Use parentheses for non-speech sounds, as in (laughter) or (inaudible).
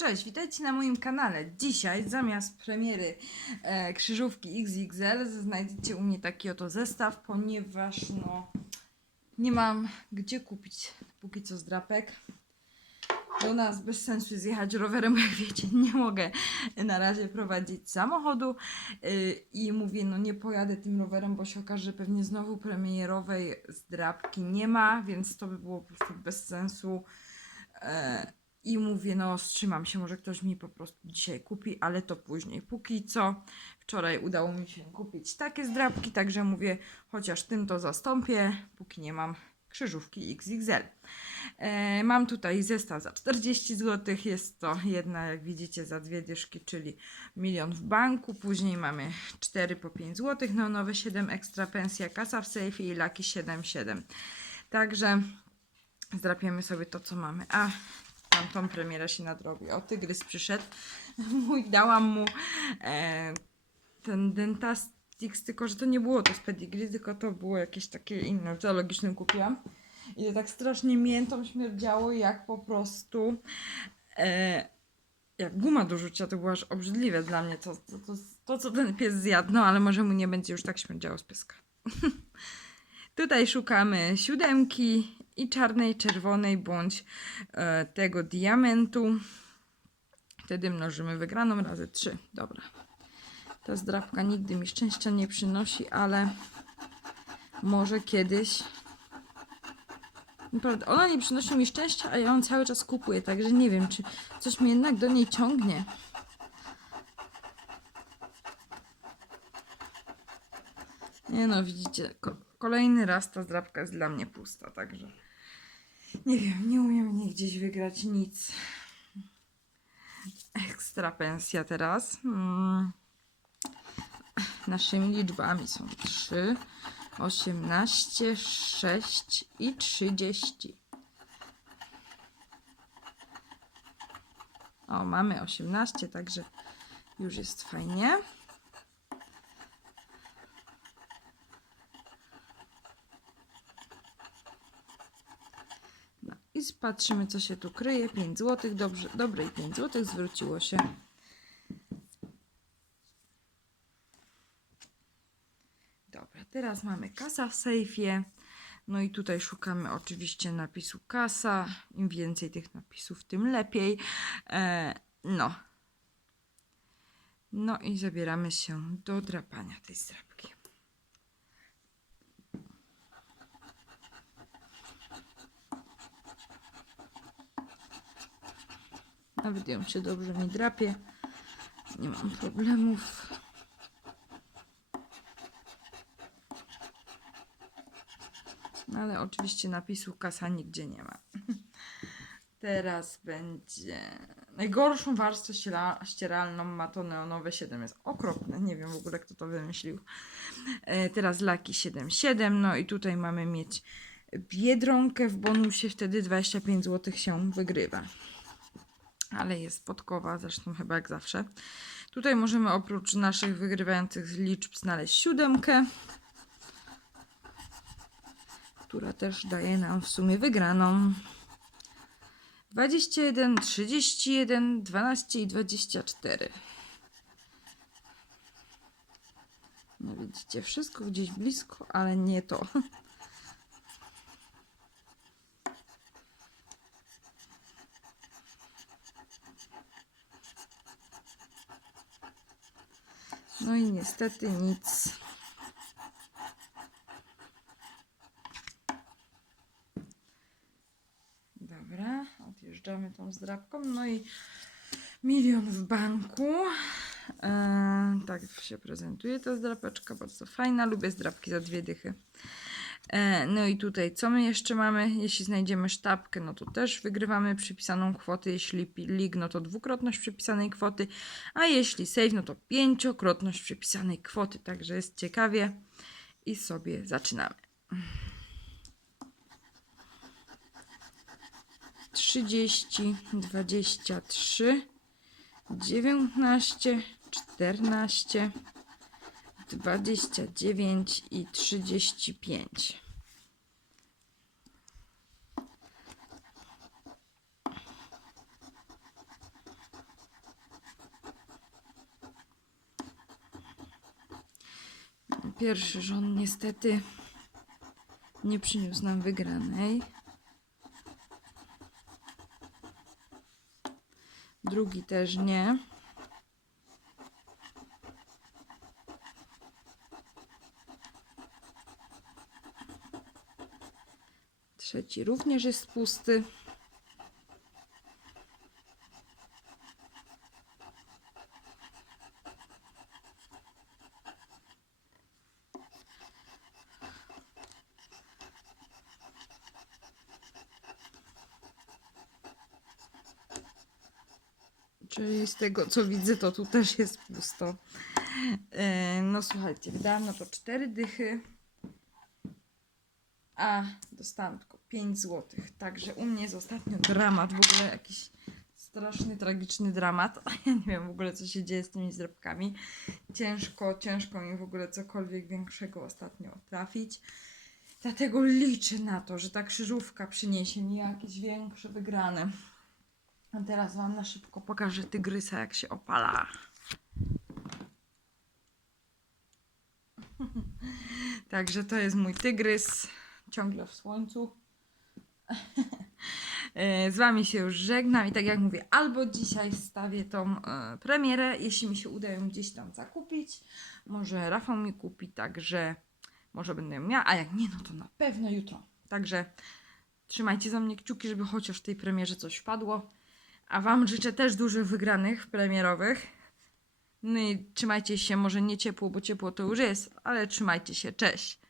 Cześć, witajcie na moim kanale. Dzisiaj zamiast premiery e, krzyżówki XXL znajdziecie u mnie taki oto zestaw, ponieważ no nie mam gdzie kupić póki co zdrapek. Do nas bez sensu jest jechać rowerem, (laughs) jak wiecie, nie mogę na razie prowadzić samochodu y, i mówię, no nie pojadę tym rowerem, bo się okaże, że pewnie znowu premierowej zdrapki nie ma, więc to by było po prostu bez sensu. E, I mówię, no wstrzymam się, może ktoś mi po prostu dzisiaj kupi, ale to później. Póki co, wczoraj udało mi się kupić takie zdrapki, także mówię, chociaż tym to zastąpię, póki nie mam krzyżówki XXL. E, mam tutaj zestaw za 40 zł, jest to jedna, jak widzicie, za dwie dyszki, czyli milion w banku. Później mamy 4 po 5 zł, no nowe 7 ekstra pensja, kasa w sejfie i laki 7,7. Także zdrapiemy sobie to, co mamy. A, tamtą premierę się nadrobi. O, tygrys przyszedł. (laughs) Mój, dałam mu e, ten Dentastix, tylko że to nie było to z pedigree, tylko to było jakieś takie inne, w zoologicznym kupiłam. I to tak strasznie miętą śmierdziało, jak po prostu e, jak guma do rzucia, to było aż obrzydliwe dla mnie to, to, to, to, co ten pies zjadł, no ale może mu nie będzie już tak śmierdziało z pieska. (laughs) Tutaj szukamy siódemki i czarnej, czerwonej bądź e, tego diamentu. Wtedy mnożymy wygraną razy 3. Dobra. Ta zdrabka nigdy mi szczęścia nie przynosi, ale może kiedyś. Naprawdę, ona nie przynosi mi szczęścia, a ja ją cały czas kupuję, także nie wiem, czy coś mnie jednak do niej ciągnie. Nie no, widzicie, ko- kolejny raz ta zdrabka jest dla mnie pusta, także nie wiem, nie umiem w niej gdzieś wygrać nic. Ekstra pensja teraz. Hmm. Naszymi liczbami są 3, 18, 6 i 30. O, mamy 18, także już jest fajnie. No i patrzymy, co się tu kryje. 5 zł, dobrze, dobre i 5 zł zwróciło się. Dobra, teraz mamy kasa w sejfie. No i tutaj szukamy oczywiście napisu kasa. Im więcej tych napisów, tym lepiej. E, no. No i zabieramy się do drapania tej zdrabki. Nawet ją się dobrze mi drapie. Nie mam problemów. No ale oczywiście napisu kasa nigdzie nie ma. (laughs) Teraz będzie. Najgorszą warstwę ściera- ścieralną ma to neonowe 7. Jest okropne. Nie wiem w ogóle kto to wymyślił. E, teraz laki 7,7. No i tutaj mamy mieć biedronkę w bonusie. Wtedy 25 zł się wygrywa. Ale jest podkowa, zresztą chyba jak zawsze. Tutaj możemy oprócz naszych wygrywających liczb znaleźć siódemkę która też daje nam w sumie wygraną. 21, 31, 12 i 24. No widzicie, wszystko gdzieś blisko, ale nie to. No i niestety nic. Dobra, odjeżdżamy tą zdrabką. No i milion w banku. E, tak się prezentuje ta zdrapeczka, bardzo fajna. Lubię zdrabki za dwie dychy. E, no i tutaj co my jeszcze mamy? Jeśli znajdziemy sztabkę, no to też wygrywamy przypisaną kwotę. Jeśli lig, no to dwukrotność przypisanej kwoty. A jeśli save, no to pięciokrotność przypisanej kwoty. Także jest ciekawie. I sobie zaczynamy. 30, 23, 19, 14, 29 i 35. Pierwszy rząd niestety nie przyniósł nam wygranej. Drugi też nie. Trzeci również jest pusty. Czyli z tego co widzę, to tu też jest pusto. E, No słuchajcie, wydałam na to cztery dychy, a dostałam tylko 5 zł. Także u mnie jest ostatnio dramat, w ogóle jakiś straszny, tragiczny dramat. (laughs) Ja nie wiem w ogóle co się dzieje z tymi zrobkami. Ciężko, ciężko mi w ogóle cokolwiek większego ostatnio trafić. Dlatego liczę na to, że ta krzyżówka przyniesie mi jakieś większe wygrane. A teraz wam na szybko pokażę tygrysa, jak się opala. (laughs) Także to jest mój tygrys, ciągle w słońcu. (laughs) E, Z wami się już żegnam i tak jak mówię, albo dzisiaj stawię tą e, premierę, jeśli mi się uda ją gdzieś tam zakupić. Może Rafał mi kupi, także może będę ją miała, a jak nie, no to na pewno jutro. Także trzymajcie za mnie kciuki, żeby chociaż w tej premierze coś wpadło. A Wam życzę też dużych wygranych premierowych. No i trzymajcie się, może nie ciepło, bo ciepło to już jest, ale trzymajcie się. Cześć!